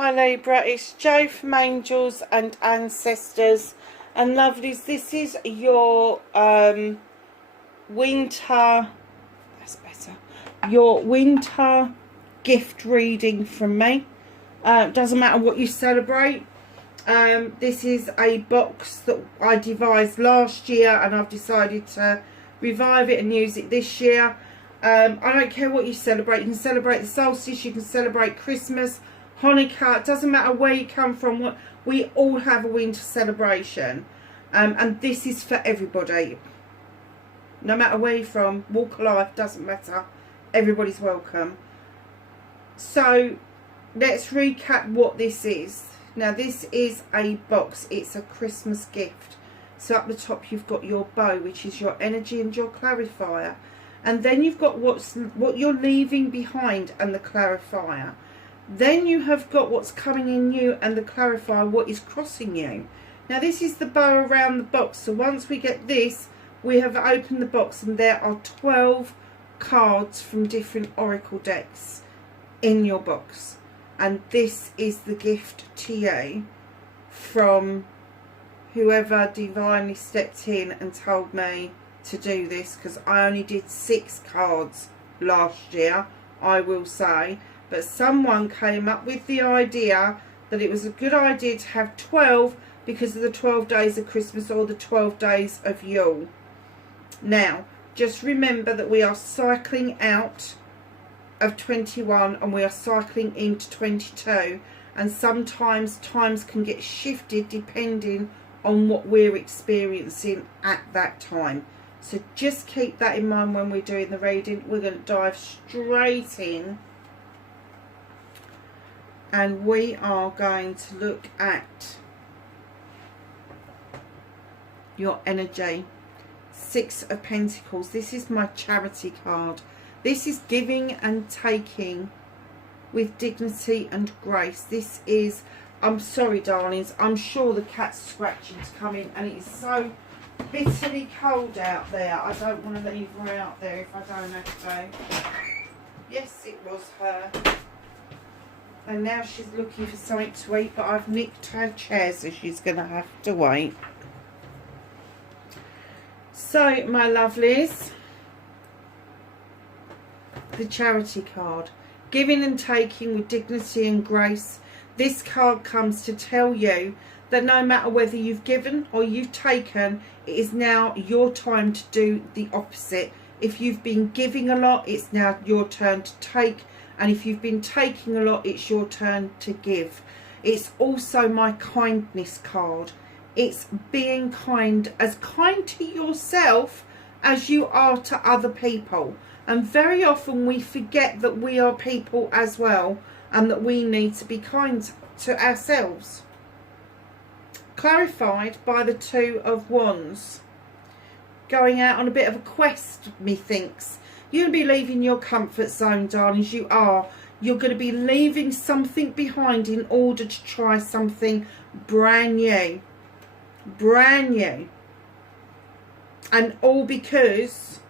Hi Libra, it's Jo from Angels and Ancestors and Lovelies. This is your winter, that's better, your winter gift reading from me. Doesn't matter what you celebrate. This is a box that I devised last year and I've decided to revive it and use it this year. I don't care what you celebrate. You can celebrate the solstice, you can celebrate Christmas, Hanukkah. It doesn't matter where you come from. We all have a winter celebration, and this is for everybody. No matter where you're from, walk of life, doesn't matter. Everybody's welcome. So let's recap what this is. Now this is a box. It's a Christmas gift. So up the top you've got your bow, which is your energy and your clarifier. And then you've got what you're leaving behind and the clarifier. Then you have got what's coming in you and the clarifier, what is crossing you. Now this is the bow around the box. So once we get this, we have opened the box and there are 12 cards from different oracle decks in your box. And this is the gift to you from whoever divinely stepped in and told me to do this, because I only did 6 cards last year, I will say. But someone came up with the idea that it was a good idea to have 12 because of the 12 days of Christmas or the 12 days of Yule. Now, just remember that we are cycling out of 21 and we are cycling into 22. And sometimes times can get shifted depending on what we're experiencing at that time. So just keep that in mind when we're doing the reading. We're going to dive straight in. And we are going to look at your energy. 6 of Pentacles. This is my charity card. This is giving and taking with dignity and grace. This is, I'm sorry darlings, I'm sure the cat's scratching to come in and it is so bitterly cold out there. I don't want to leave her out there if I don't have to. Yes, it was her. And now she's looking for something to eat, but I've nicked her chair, so she's going to have to wait. So, my lovelies, the charity card. Giving and taking with dignity and grace. This card comes to tell you that no matter whether you've given or you've taken, it is now your time to do the opposite. If you've been giving a lot, it's now your turn to take. And if you've been taking a lot, it's your turn to give. It's also my kindness card. It's being kind, as kind to yourself as you are to other people. And very often we forget that we are people as well and that we need to be kind to ourselves. Clarified by the 2 of Wands. Going out on a bit of a quest, methinks. You're going to be leaving your comfort zone, darlings. You are. You're going to be leaving something behind in order to try something brand new. Brand new. And all because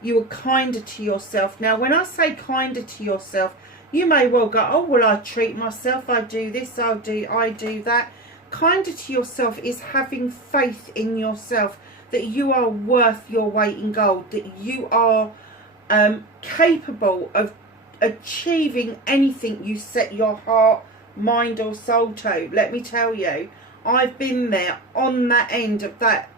you are kinder to yourself. Now, when I say kinder to yourself, you may well go, oh, well, I treat myself. I do this. I do that. Kinder to yourself is having faith in yourself. That you are worth your weight in gold, that you are capable of achieving anything you set your heart, mind or soul to. Let me tell you, I've been there on that end of that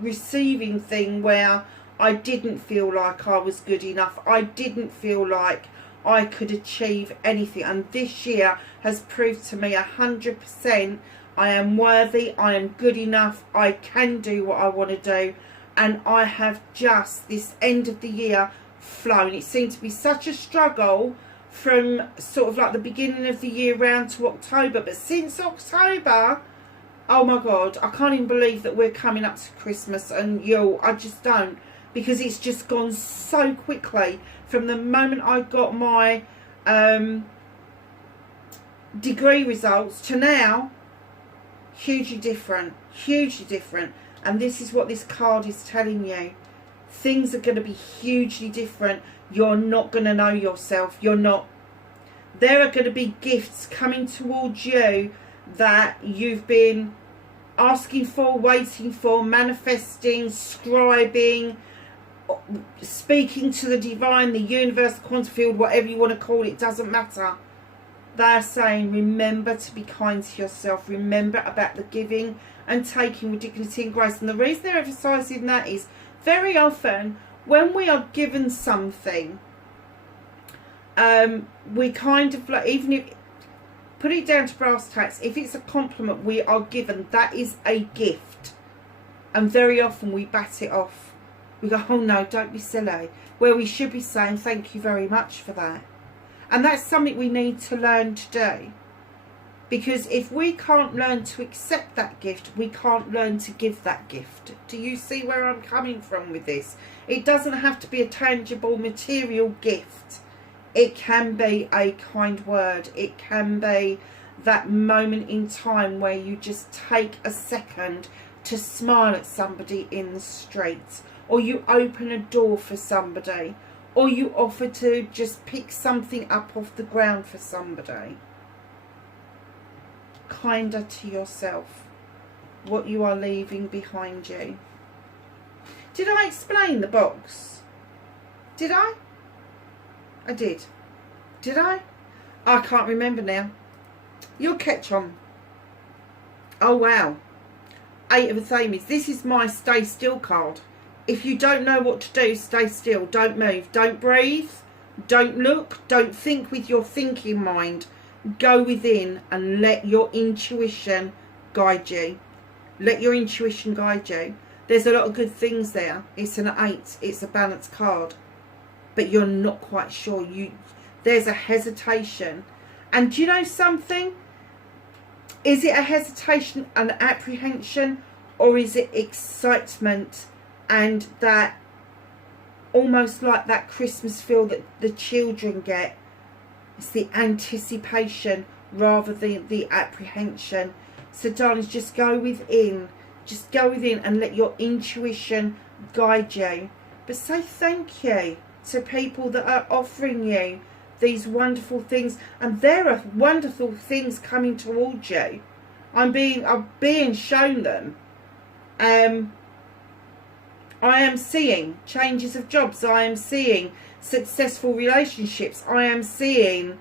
receiving thing where I didn't feel like I was good enough. I didn't feel like I could achieve anything. And this year has proved to me 100% I am worthy, I am good enough, I can do what I want to do, and I have just, this end of the year, flown. It seemed to be such a struggle from sort of like the beginning of the year round to October, but since October, oh my God, I can't even believe that we're coming up to Christmas and Yule. I just don't, because it's just gone so quickly. From the moment I got my degree results to now, hugely different, hugely different. And this is what this card is telling you. Things are going to be hugely different. You're not going to know yourself. You're not. There are going to be gifts coming towards you that you've been asking for, waiting for, manifesting, scribing, speaking to the divine, the universe, the quantum field, whatever you want to call it, doesn't matter. They're saying, remember to be kind to yourself. Remember about the giving and taking with dignity and grace. And the reason they're emphasising that is very often when we are given something, we kind of like, even if, put it down to brass tacks, if it's a compliment we are given, that is a gift. And very often we bat it off. We go, oh no, don't be silly. Where we should be saying, thank you very much for that. And that's something we need to learn to do. Because if we can't learn to accept that gift, we can't learn to give that gift. Do you see where I'm coming from with this? It doesn't have to be a tangible material gift. It can be a kind word. It can be that moment in time where you just take a second to smile at somebody in the street. Or you open a door for somebody. Or you offer to just pick something up off the ground for somebody. Kinder to yourself. What you are leaving behind you. Did I explain the box? Did I? I did. Did I? I can't remember now. You'll catch on. Oh wow. 8 of Athames. This is my stay still card. If you don't know what to do, stay still. Don't move. Don't breathe. Don't look. Don't think with your thinking mind. Go within and let your intuition guide you. Let your intuition guide you. There's a lot of good things there. It's an 8. It's a balanced card. But you're not quite sure. There's a hesitation. And do you know something? Is it a hesitation, an apprehension, or is it excitement and that almost like that Christmas feel that the children get? It's the anticipation rather than the apprehension. So darlings, just go within. Just go within and let your intuition guide you. But say thank you to people that are offering you these wonderful things. And there are wonderful things coming towards you. I'm being shown them. I am seeing changes of jobs. I am seeing successful relationships. I am seeing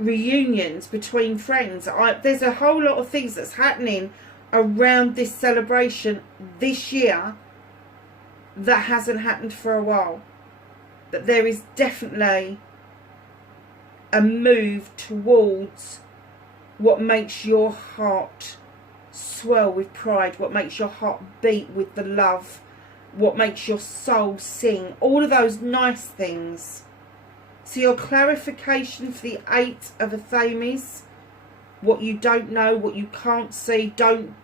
reunions between friends. There's a whole lot of things that's happening around this celebration this year that hasn't happened for a while. But there is definitely a move towards what makes your heart swell with pride, what makes your heart beat with the love, what makes your soul sing, all of those nice things. So your clarification for the 8 of Athames, what you don't know, what you can't see, don't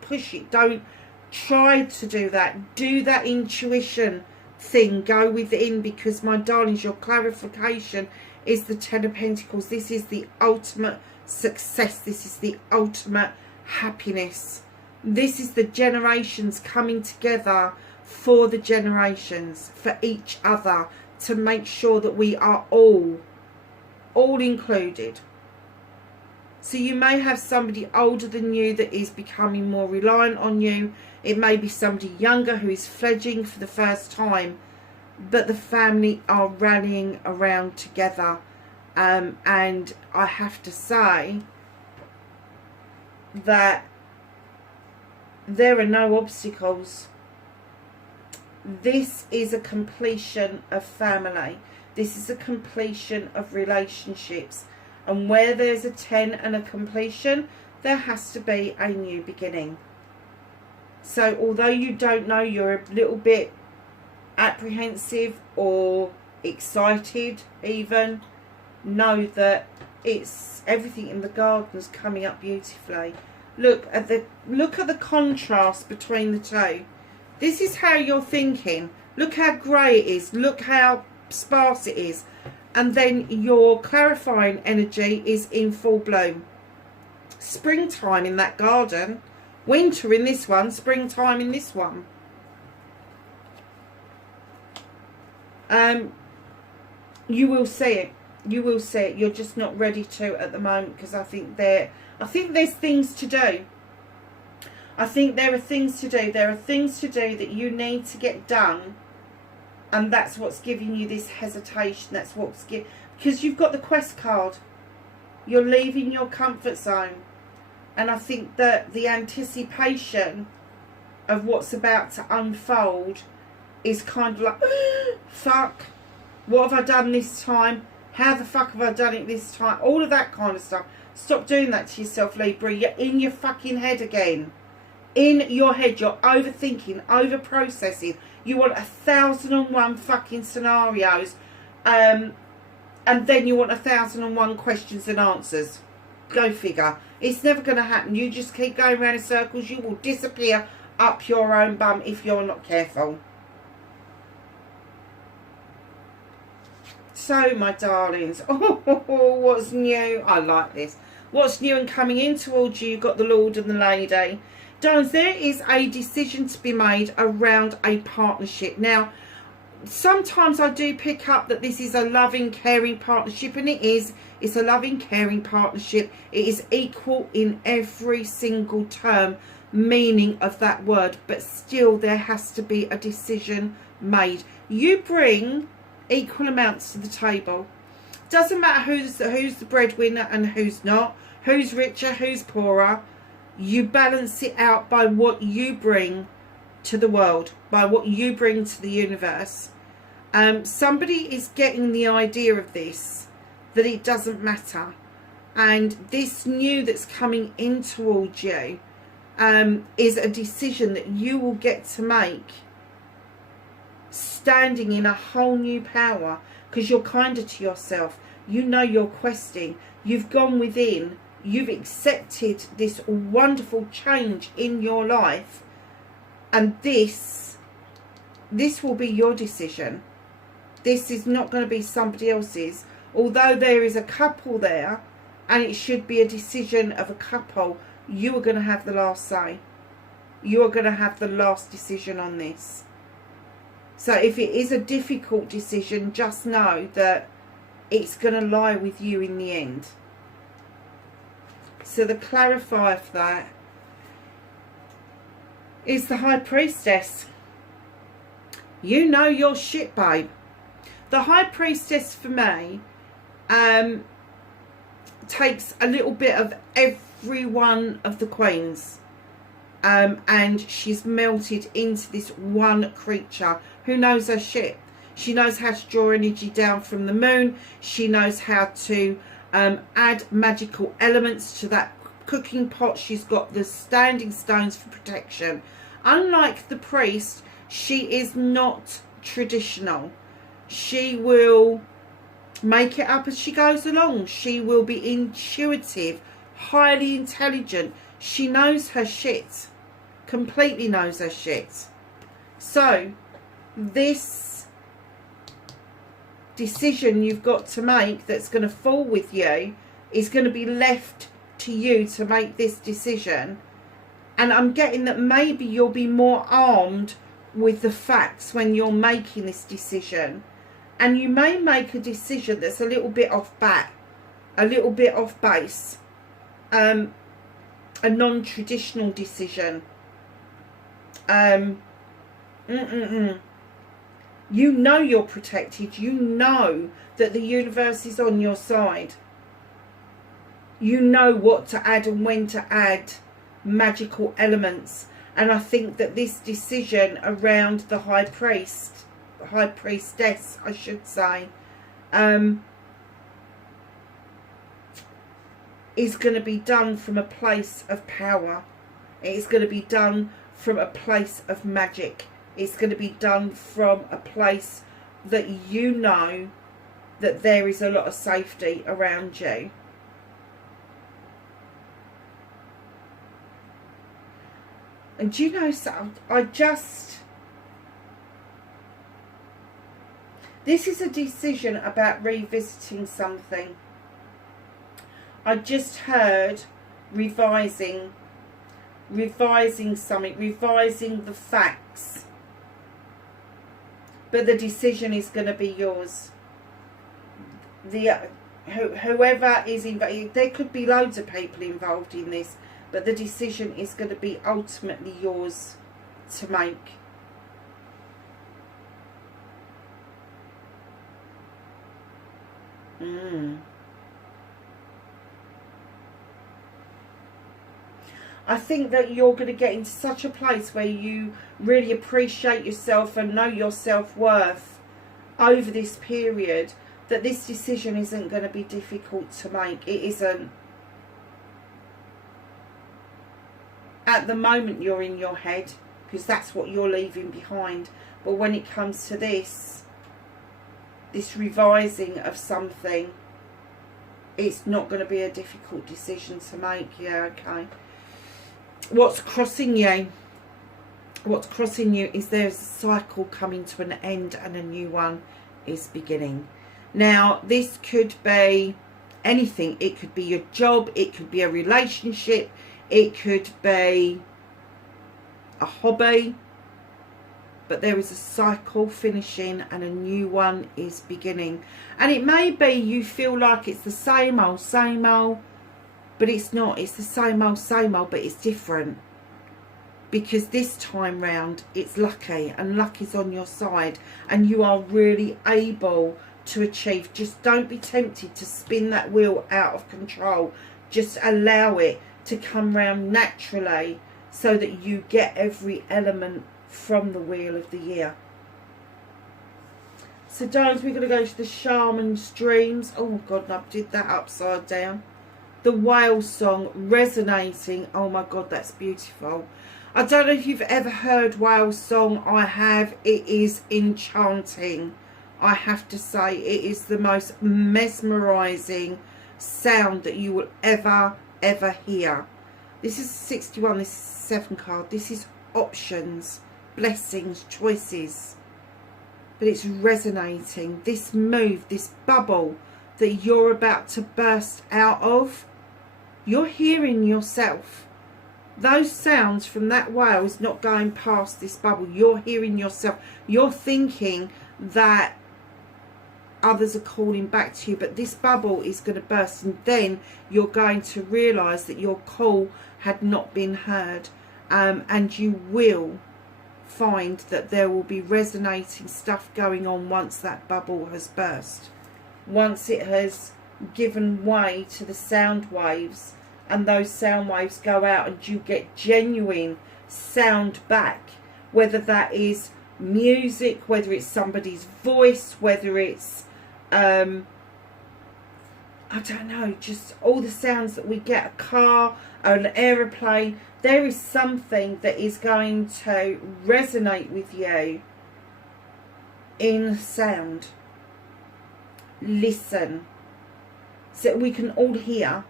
push it, don't try to do that. Do that intuition thing, go within, because my darlings, your clarification is the 10 of Pentacles. This is the ultimate success. This is the ultimate happiness. This is the generations coming together for the generations, for each other, to make sure that we are all included. So you may have somebody older than you that is becoming more reliant on you. It may be somebody younger who is fledging for the first time, but the family are rallying around together. And I have to say that there are no obstacles. This is a completion of family. This is a completion of relationships. And where there's a 10 and a completion, there has to be a new beginning. So although you don't know, you're a little bit apprehensive or excited even, know that it's everything in the garden's coming up beautifully. Look at the contrast between the two. This is how you're thinking. Look how grey it is. Look how sparse it is. And then your clarifying energy is in full bloom. Springtime in that garden. Winter in this one. Springtime in this one. You will see it. You will see it. You're just not ready to at the moment, because I think there's things to do. I think there are things to do. There are things to do that you need to get done, and that's what's giving you this hesitation. That's what's because you've got the quest card. You're leaving your comfort zone, and I think that the anticipation of what's about to unfold is kind of like, fuck, what have I done this time? How the fuck have I done it this time? All of that kind of stuff. Stop doing that to yourself, Libra. You're in your fucking head again. In your head, you're overthinking, over-processing. You want 1,001 fucking scenarios, and then you want 1,001 questions and answers. Go figure. It's never going to happen. You just keep going around in circles. You will disappear up your own bum if you're not careful. So, my darlings, what's new? I like this. What's new and coming in towards you? You've got the Lord and the Lady. Darlings, there is a decision to be made around a partnership. Now, sometimes I do pick up that this is a loving, caring partnership, and it is. It's a loving, caring partnership. It is equal in every single term, meaning of that word, but still there has to be a decision made. You bring equal amounts to the table. Doesn't matter who's the breadwinner and who's not, who's richer, who's poorer. You balance it out by what you bring to the world, by what you bring to the universe. Somebody is getting the idea of this, that it doesn't matter, and this new that's coming in towards you is a decision that you will get to make, standing in a whole new power, because you're kinder to yourself. You know you're questing. You've gone within. You've accepted this wonderful change in your life, and this will be your decision. This is not going to be somebody else's. Although there is a couple there, and it should be a decision of a couple, you are going to have the last say. You are going to have the last decision on this. So if it is a difficult decision, just know that it's going to lie with you in the end. So the clarifier for that is the High Priestess. You know your shit, babe. The High Priestess for me takes a little bit of every one of the queens, and she's melted into this one creature who knows her shit. She knows how to draw energy down from the moon. She knows how to add magical elements to that cooking pot. She's got the standing stones for protection. Unlike the priest, she is not traditional. She will make it up as she goes along. She will be intuitive, highly intelligent. She knows her shit. Completely knows her shit. So, this decision you've got to make that's going to fall with you is going to be left to you to make this decision. And I'm getting that maybe you'll be more armed with the facts when you're making this decision. And you may make a decision that's a little bit off bat, a little bit off base, a non-traditional decision. You know you're protected. You know that the universe is on your side. You know what to add and when to add magical elements. And I think that this decision around the High Priestess, I should say, is going to be done from a place of power. It's going to be done from a place of magic. It's going to be done from a place that you know that there is a lot of safety around you. And do you know something? This is a decision about revisiting something. I just heard revising something, revising the facts. But the decision is going to be yours. whoever is involved, there could be loads of people involved in this, but the decision is going to be ultimately yours to make. I think that you're going to get into such a place where you really appreciate yourself and know your self-worth over this period, that this decision isn't going to be difficult to make. It isn't. At the moment you're in your head, because that's what you're leaving behind. But when it comes to this revising of something, it's not going to be a difficult decision to make. Yeah, okay. What's crossing you? What's crossing you is there's a cycle coming to an end and a new one is beginning. Now, this could be anything. It could be your job. It could be a relationship. It could be a hobby. But there is a cycle finishing and a new one is beginning. And it may be you feel like it's the same old, but it's not. It's the same old, but it's different. Because this time round, it's lucky, and luck is on your side, and you are really able to achieve. Just don't be tempted to spin that wheel out of control. Just allow it to come round naturally so that you get every element from the wheel of the year. So, darlings, we're going to go to the Shaman's Dreams. Oh, God, I did that upside down. The whale song resonating. Oh, my God, that's beautiful. I don't know if you've ever heard whale song. I have. It is enchanting. I have to say, it is the most mesmerising sound that you will ever hear. This is 61. This is 7 card. This is options, blessings, choices. But it's resonating. This move, this bubble that you're about to burst out of, you're hearing yourself. Those sounds from that whale is not going past this bubble. You're hearing yourself. You're thinking that others are calling back to you, but this bubble is going to burst, and then you're going to realise that your call had not been heard, and you will find that there will be resonating stuff going on once that bubble has burst, once it has given way to the sound waves, and those sound waves go out and you get genuine sound back, whether that is music, whether it's somebody's voice, whether it's I don't know, just all the sounds that we get, a car, an aeroplane. There is something that is going to resonate with you in sound. Listen. So we can all hear.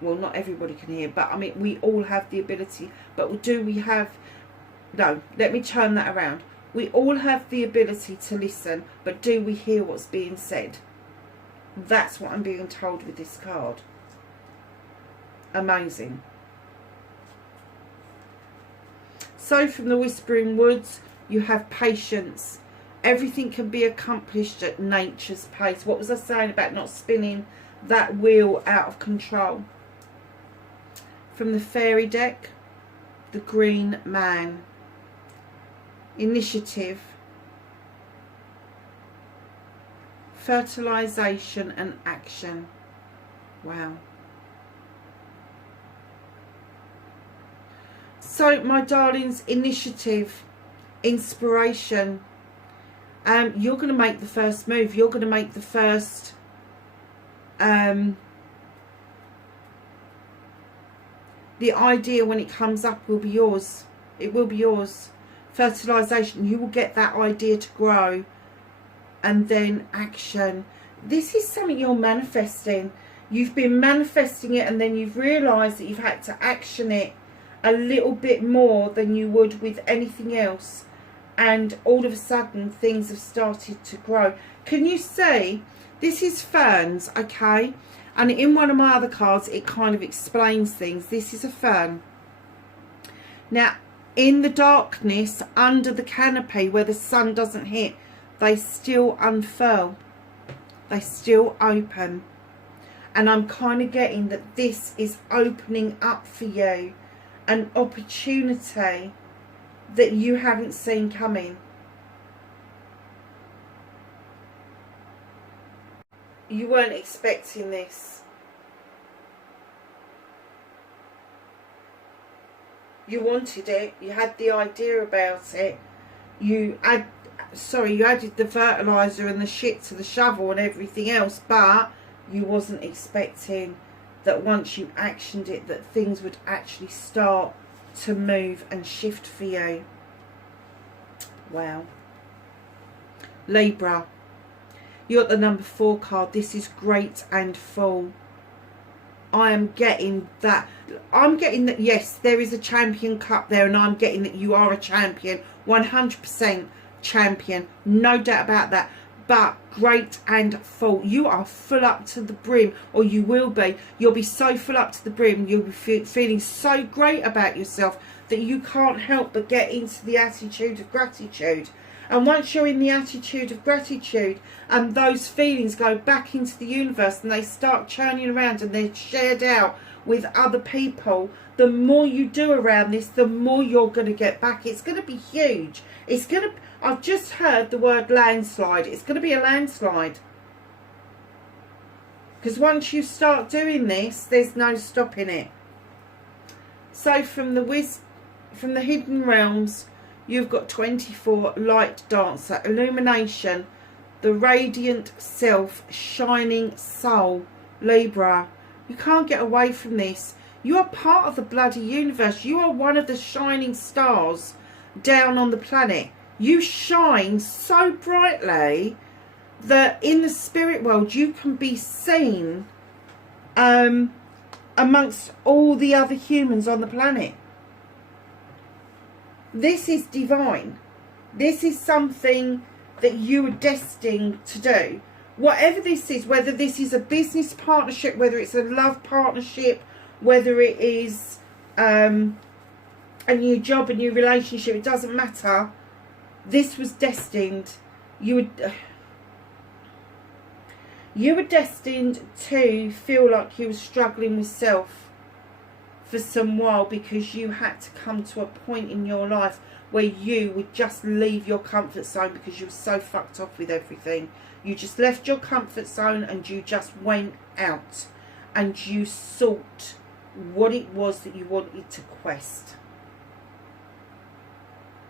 Well, not everybody can hear, but I mean, we all have the ability. But do we have... No, let me turn that around. We all have the ability to listen, but do we hear what's being said? That's what I'm being told with this card. Amazing. So from the Whispering Woods, you have patience. Everything can be accomplished at nature's pace. What was I saying about not spinning that wheel out of control? From the Fairy deck, the Green Man. Initiative, fertilization and action. Wow. So, my darlings, initiative, inspiration. You're going to make the first move. You're going to make the first the idea, when it comes up, will be yours. It will be yours. Fertilization, you will get that idea to grow, and then action. This is something you're manifesting. You've been manifesting it, and then you've realized that you've had to action it a little bit more than you would with anything else, and all of a sudden things have started to grow. Can you see? This is ferns, okay? And in one of my other cards it kind of explains things. This is a fern. Now, in the darkness, under the canopy where the sun doesn't hit, they still unfurl. they still open. And I'm kind of getting that this is opening up for you an opportunity that you haven't seen coming. You weren't expecting this. You wanted it. You had the idea about it. You added the fertilizer and the shit to the shovel and everything else, but you wasn't expecting that once you actioned it, that things would actually start to move and shift for you. Wow. Libra, you're at the number 4 card. This is great and full. I am getting that. I'm getting that, yes, there is a champion cup there, and I'm getting that you are a champion. 100% champion. No doubt about that. But great and full. You are full up to the brim, or you will be. You'll be so full up to the brim. You'll be feeling so great about yourself that you can't help but get into the attitude of gratitude. And once you're in the attitude of gratitude, and those feelings go back into the universe and they start churning around and they're shared out with other people, the more you do around this, the more you're going to get back. It's going to be huge. It's going to... I've just heard the word landslide. It's going to be a landslide. Because once you start doing this, there's no stopping it. So from the hidden realms, you've got 24, light dancer, illumination, the radiant self, shining soul, Libra. You can't get away from this. You are part of the bloody universe. You are one of the shining stars down on the planet. You shine so brightly that in the spirit world you can be seen amongst all the other humans on the planet. This is divine. This is something that you are destined to do. Whatever this is, whether this is a business partnership, whether it's a love partnership, whether it is a new job, a new relationship, it doesn't matter. This was destined. You were destined to feel like you were struggling with self for some while, because you had to come to a point in your life where you would just leave your comfort zone because you were so fucked off with everything. You just left your comfort zone and you just went out and you sought what it was that you wanted to quest.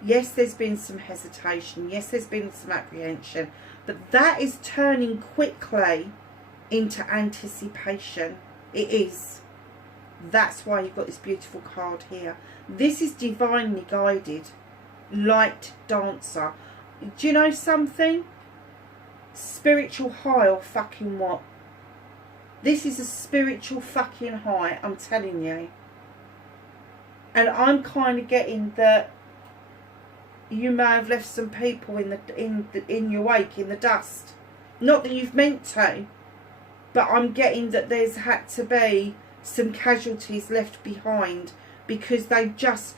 Yes, there's been some hesitation. Yes, there's been some apprehension. But that is turning quickly into anticipation. It is. That's why you've got this beautiful card here. This is divinely guided. Light dancer. Do you know something? Spiritual high or fucking what? This is a spiritual fucking high, I'm telling you. And I'm kind of getting that you may have left some people in your wake, in the dust. Not that you've meant to, but I'm getting that there's had to be some casualties left behind, because they just...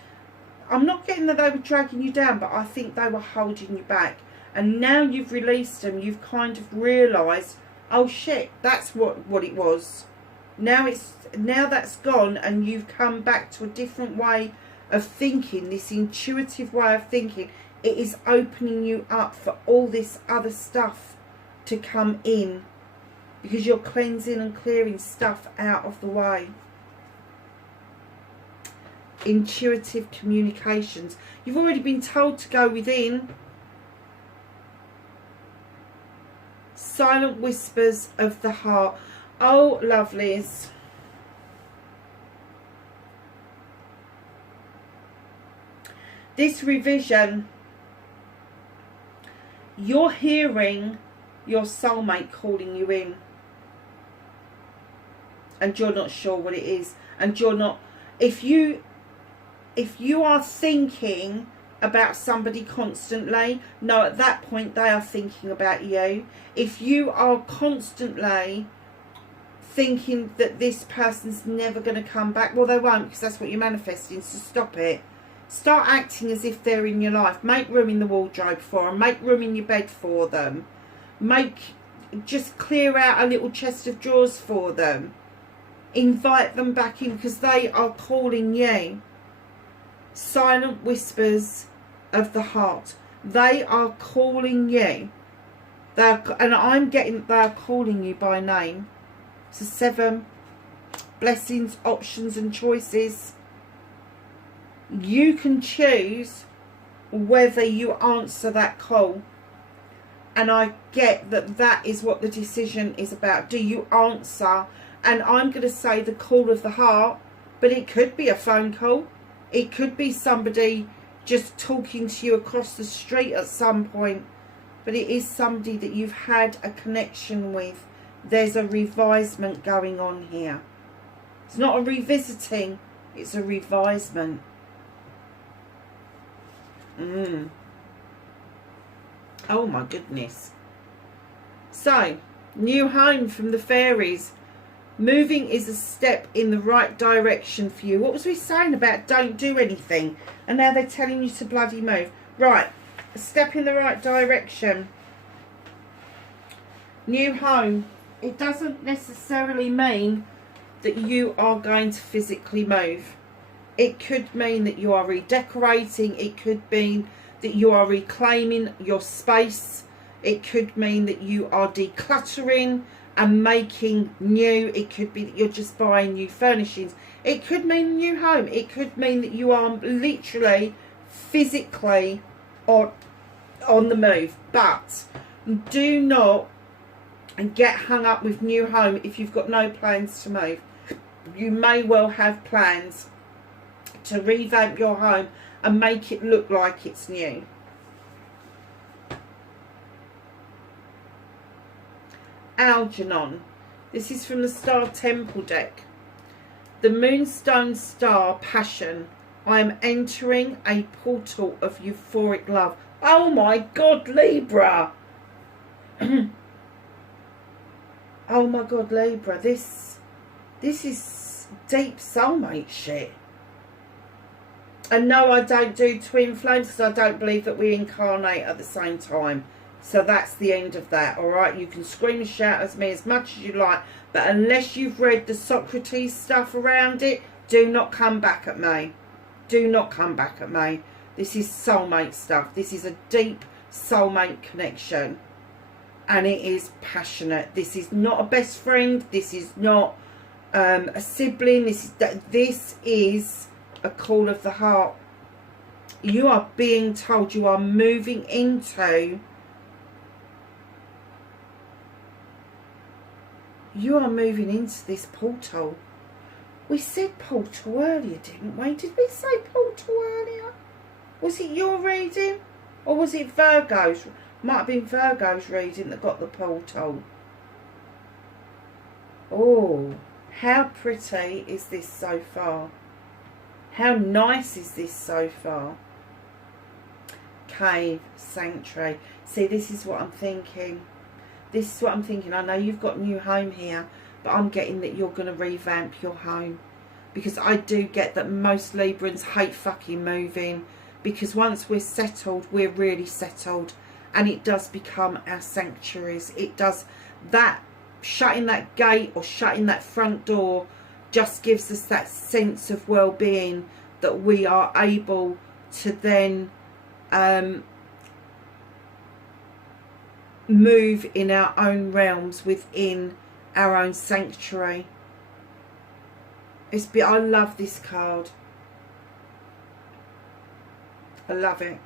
I'm not getting that they were dragging you down, but I think they were holding you back. And now you've released them, you've kind of realised, oh shit, that's what it was. Now that's gone, and you've come back to a different way of thinking, this intuitive way of thinking. It is opening you up for all this other stuff to come in, because you're cleansing and clearing stuff out of the way. Intuitive communications. You've already been told to go within. Silent whispers of the heart. Oh, lovelies. This revision, you're hearing your soulmate calling you in, and you're not sure what it is, and you're not... If you are thinking about somebody constantly, no, at that point they are thinking about you. If you are constantly thinking that this person's never going to come back, well, they won't, because that's what you're manifesting, so stop it. Start acting as if they're in your life. Make room in the wardrobe for them. Make room in your bed for them. just clear out a little chest of drawers for them. Invite them back in, because they are calling you. Silent whispers of the heart. They are calling you. And I'm getting they are calling you by name. So 7, blessings, options and choices. You can choose whether you answer that call. And I get that that is what the decision is about. Do you answer? And I'm going to say the call of the heart, but it could be a phone call. It could be somebody just talking to you across the street at some point. But it is somebody that you've had a connection with. There's a revisement going on here. It's not a revisiting, it's a revisement. Oh my goodness. So, new home from the fairies. Moving is a step in the right direction for you. What was we saying about don't do anything? And now they're telling you to bloody move. Right, a step in the right direction. New home. It doesn't necessarily mean that you are going to physically move. It could mean that you are redecorating. It could mean that you are reclaiming your space. It could mean that you are decluttering and making new. It could be that you're just buying new furnishings. It could mean a new home. It could mean that you are literally physically on the move. But do not get hung up with new home if you've got no plans to move. You may well have plans to revamp your home and make it look like it's new. Algernon. This is from the Star Temple deck. The Moonstone Star Passion. I am entering a portal of euphoric love. Oh my God, Libra. Oh my God, Libra. This is deep soulmate shit. And no, I don't do twin flames because I don't believe that we incarnate at the same time. So that's the end of that, alright? You can scream and shout at me as much as you like, but unless you've read the Socrates stuff around it, do not come back at me. Do not come back at me. This is soulmate stuff. This is a deep soulmate connection. And it is passionate. This is not a best friend. This is not a sibling. This is a call of the heart. You are being told you are moving into... You are moving into this portal. We said portal earlier, didn't we? Did we say portal earlier? Was it your reading? Or was it Virgo's? Might have been Virgo's reading that got the portal. Oh, how pretty is this so far? How nice is this so far? Cave, sanctuary. See, this is what I'm thinking. This is what I'm thinking. I know you've got a new home here, but I'm getting that you're going to revamp your home. Because I do get that most Librans hate fucking moving. Because once we're settled, we're really settled. And it does become our sanctuaries. It does that, shutting that gate or shutting that front door just gives us that sense of well-being that we are able to then move in our own realms within our own sanctuary. I love this card. I love it.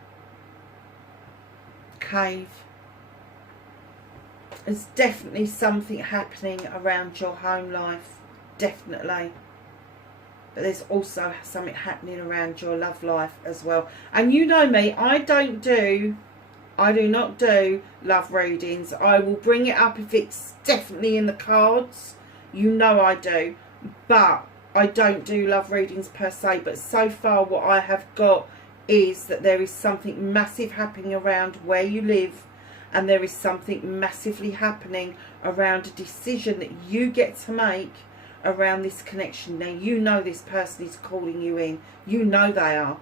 Cave. There's definitely something happening around your home life. Definitely. But there's also something happening around your love life as well. And you know me, I do not do love readings. I will bring it up if it's definitely in the cards. You know I do. But I don't do love readings per se. But so far what I have got is that there is something massive happening around where you live. And there is something massively happening around a decision that you get to make around this connection. Now you know this person is calling you in. You know they are.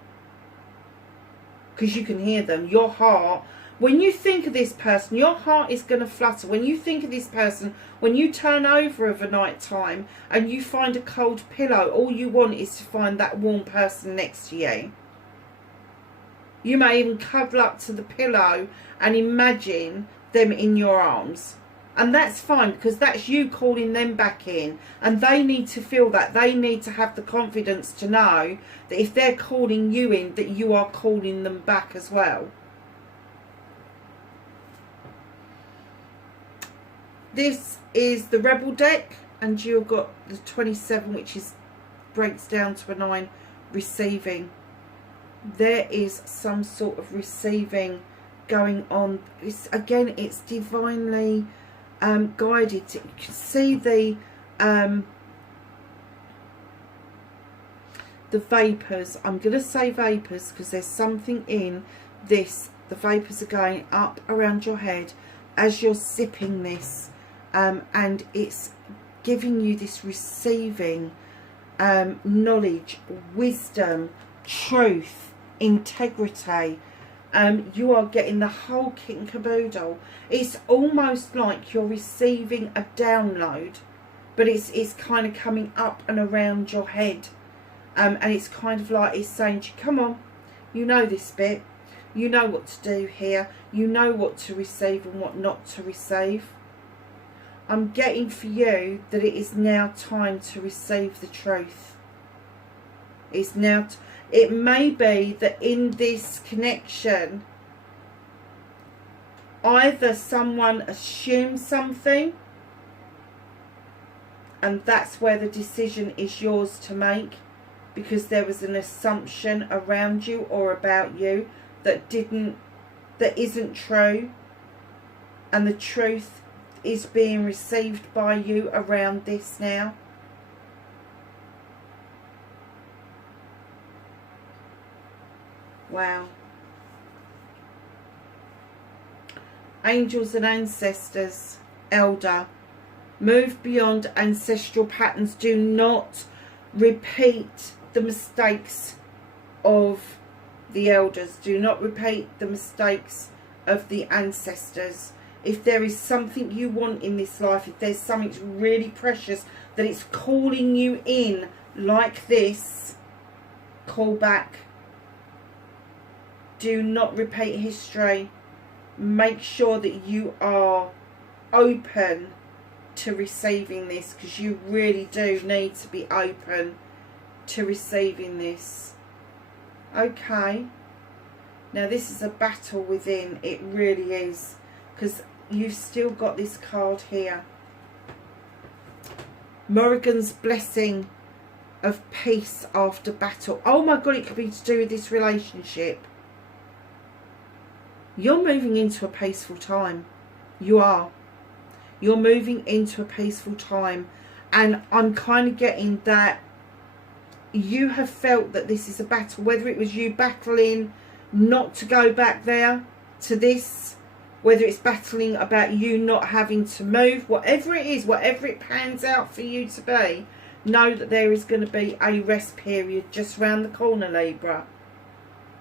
Because you can hear them. Your heart When you think of this person, your heart is going to flutter. When you think of this person, when you turn over of a night time and you find a cold pillow, all you want is to find that warm person next to you. You may even cuddle up to the pillow and imagine them in your arms. And that's fine, because that's you calling them back in. And they need to feel that. They need to have the confidence to know that if they're calling you in, that you are calling them back as well. This is the Rebel deck, and you've got the 27, which breaks down to a 9, receiving. There is some sort of receiving going on. Again, it's divinely guided. You can see the vapours. I'm going to say vapours because there's something in this. The vapours are going up around your head as you're sipping this, and it's giving you this receiving knowledge, wisdom, truth, integrity. You are getting the whole kit and caboodle. It's almost like you're receiving a download, but it's kind of coming up and around your head, and it's kind of like it's saying to you, come on, you know this bit, you know what to do here, you know what to receive and what not to receive. I'm getting for you that it is now time to receive the truth. It's now it may be that in this connection, either someone assumes something, and that's where the decision is yours to make, because there was an assumption around you or about you that isn't true, and the truth is being received by you around this now. Wow. Angels and ancestors, elder, move beyond ancestral patterns. Do not repeat the mistakes of the elders. Do not repeat the mistakes of the ancestors. If there is something you want in this life, if there's something really precious that it's calling you in like this, call back. Do not repeat history. Make sure that you are open to receiving this, because you really do need to be open to receiving this. Okay. Now this is a battle within. It really is, because you've still got this card here. Morrigan's blessing of peace after battle. Oh my God, it could be to do with this relationship. You're moving into a peaceful time. You are. You're moving into a peaceful time. And I'm kind of getting that you have felt that this is a battle. Whether it was you battling not to go back there to this, whether it's battling about you not having to move, whatever it is, whatever it pans out for you to be, know that there is going to be a rest period just round the corner, Libra.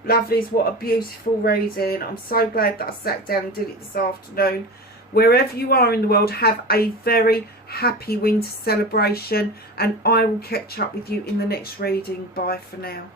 Lovelies, what a beautiful reading. I'm so glad that I sat down and did it this afternoon. Wherever you are in the world, have a very happy winter celebration, and I will catch up with you in the next reading. Bye for now.